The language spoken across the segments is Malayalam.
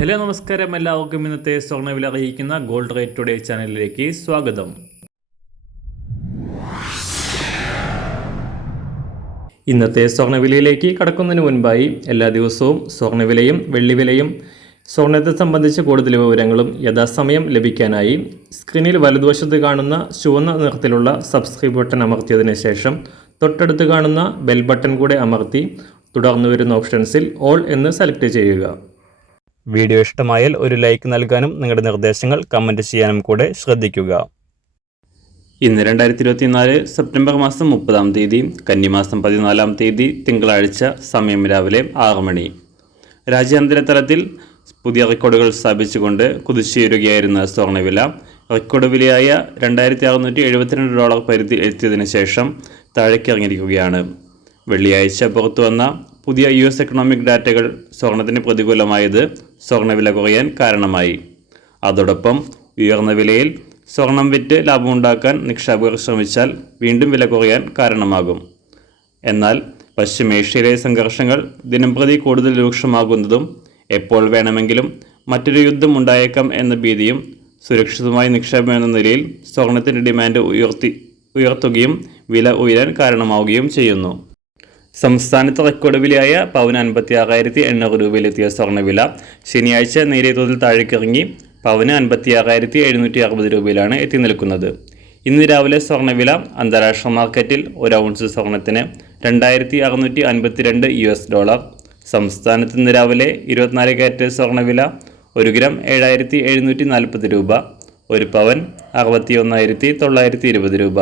ഹലോ നമസ്കാരം, എല്ലാവർക്കും ഇന്നത്തെ സ്വർണ്ണവില അറിയിക്കുന്ന ഗോൾഡ് റേറ്റ് ടുഡേ ചാനലിലേക്ക് സ്വാഗതം. ഇന്നത്തെ സ്വർണ്ണവിലയിലേക്ക് കടക്കുന്നതിന് മുൻപായി എല്ലാ ദിവസവും സ്വർണ്ണവിലയും വെള്ളിവിലയും സ്വർണ്ണത്തെ സംബന്ധിച്ച് കൂടുതൽ വിവരങ്ങളും യഥാസമയം ലഭിക്കാനായി സ്ക്രീനിൽ വലതുവശത്ത് കാണുന്ന ചുവന്ന നിറത്തിലുള്ള സബ്സ്ക്രൈബ് ബട്ടൺ അമർത്തിയതിനു ശേഷം തൊട്ടടുത്ത് കാണുന്ന ബെൽ ബട്ടൺ കൂടെ അമർത്തി തുടർന്ന് വരുന്ന ഓപ്ഷൻസിൽ ഓൾ എന്ന് സെലക്ട് ചെയ്യുക. വീഡിയോ ഇഷ്ടമായാൽ ഒരു ലൈക്ക് നൽകാനും നിങ്ങളുടെ നിർദ്ദേശങ്ങൾ കമൻറ്റ് ചെയ്യാനും കൂടെ ശ്രദ്ധിക്കുക. ഇന്ന് 2024 സെപ്റ്റംബർ മാസം 30-ാം തീയതി, കന്നിമാസം 14-ാം തീയതി തിങ്കളാഴ്ച, സമയം രാവിലെ 6 മണി. രാജ്യാന്തര തലത്തിൽ പുതിയ റെക്കോർഡുകൾ സ്ഥാപിച്ചുകൊണ്ട് കുതിച്ചുയരുകയായിരുന്ന സ്വർണ്ണവില റെക്കോർഡ് വിലയായ $2,672 പരിധി എത്തിയതിനു ശേഷം താഴേക്കിറങ്ങിയിരിക്കുകയാണ്. വെള്ളിയാഴ്ച പുറത്തു വന്ന പുതിയ US എക്കണോമിക് ഡാറ്റകൾ സ്വർണത്തിന് പ്രതികൂലമായത് സ്വർണ്ണവില കുറയാൻ കാരണമായി. അതോടൊപ്പം ഉയർന്ന വിലയിൽ സ്വർണം വിറ്റ് ലാഭമുണ്ടാക്കാൻ നിക്ഷേപകർ ശ്രമിച്ചാൽ വീണ്ടും വില കുറയാൻ കാരണമാകും. എന്നാൽ പശ്ചിമേഷ്യയിലെ സംഘർഷങ്ങൾ ദിനംപ്രതി കൂടുതൽ രൂക്ഷമാകുന്നതും എപ്പോൾ വേണമെങ്കിലും മറ്റൊരു യുദ്ധം ഉണ്ടായേക്കാം എന്ന ഭീതിയും സുരക്ഷിതമായ നിക്ഷേപം എന്ന നിലയിൽ സ്വർണത്തിൻ്റെ ഡിമാൻഡ് ഉയർത്തുകയും വില ഉയരാൻ കാരണമാവുകയും ചെയ്യുന്നു. സംസ്ഥാനത്ത് റെക്കോർഡ് വിലയായ പവന് 56,800 രൂപയിലെത്തിയ സ്വർണ്ണവില ശനിയാഴ്ച നേരിയ തോതിൽ താഴേക്കിറങ്ങി പവന് 56,760 രൂപയിലാണ് എത്തി നിൽക്കുന്നത്. ഇന്ന് രാവിലെ സ്വർണ്ണവില അന്താരാഷ്ട്ര മാർക്കറ്റിൽ ഒരു ഔൺസ് സ്വർണത്തിന് $2,652. സംസ്ഥാനത്ത് ഇന്ന് രാവിലെ 24 കാരറ്റ് സ്വർണ്ണവില 1 ഗ്രാം 7,740 രൂപ, 1 പവൻ 61,920 രൂപ.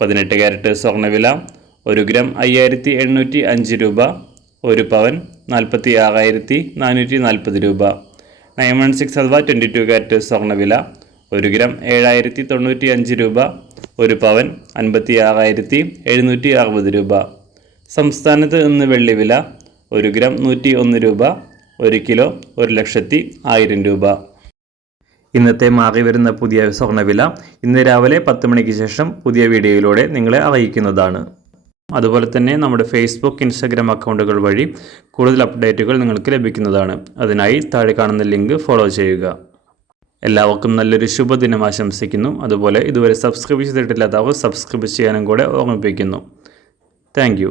18 കാരറ്റ് സ്വർണ്ണവില 1 ഗ്രാം 5,805 രൂപ, 1 പവൻ 46,440 രൂപ. 916 അഥവാ 22 കാരറ്റ് സ്വർണ്ണവില 1 ഗ്രാം 7,095 രൂപ, 1 പവൻ 56,760 രൂപ. സംസ്ഥാനത്ത് ഇന്ന് വെള്ളിവില 1 ഗ്രാം 101 രൂപ, 1 കിലോ 1,10,000 രൂപ. ഇന്നത്തെ മാറി വരുന്ന പുതിയ സ്വർണ്ണവില ഇന്ന് രാവിലെ 10 മണിക്ക് ശേഷം പുതിയ വീഡിയോയിലൂടെ നിങ്ങളെ അറിയിക്കുന്നതാണ്. അതുപോലെ തന്നെ നമ്മുടെ ഫേസ്ബുക്ക്, ഇൻസ്റ്റാഗ്രാം അക്കൗണ്ടുകൾ വഴി കൂടുതൽ അപ്ഡേറ്റുകൾ നിങ്ങൾക്ക് ലഭിക്കുന്നതാണ്. അതിനായി താഴെ കാണുന്ന ലിങ്ക് ഫോളോ ചെയ്യുക. എല്ലാവർക്കും നല്ലൊരു ശുഭദിനം ആശംസിക്കുന്നു. അതുപോലെ ഇതുവരെ സബ്സ്ക്രൈബ് ചെയ്തിട്ടില്ലാത്തവർ സബ്സ്ക്രൈബ് ചെയ്യാനും കൂടെ ഓർമ്മിപ്പിക്കുന്നു. താങ്ക്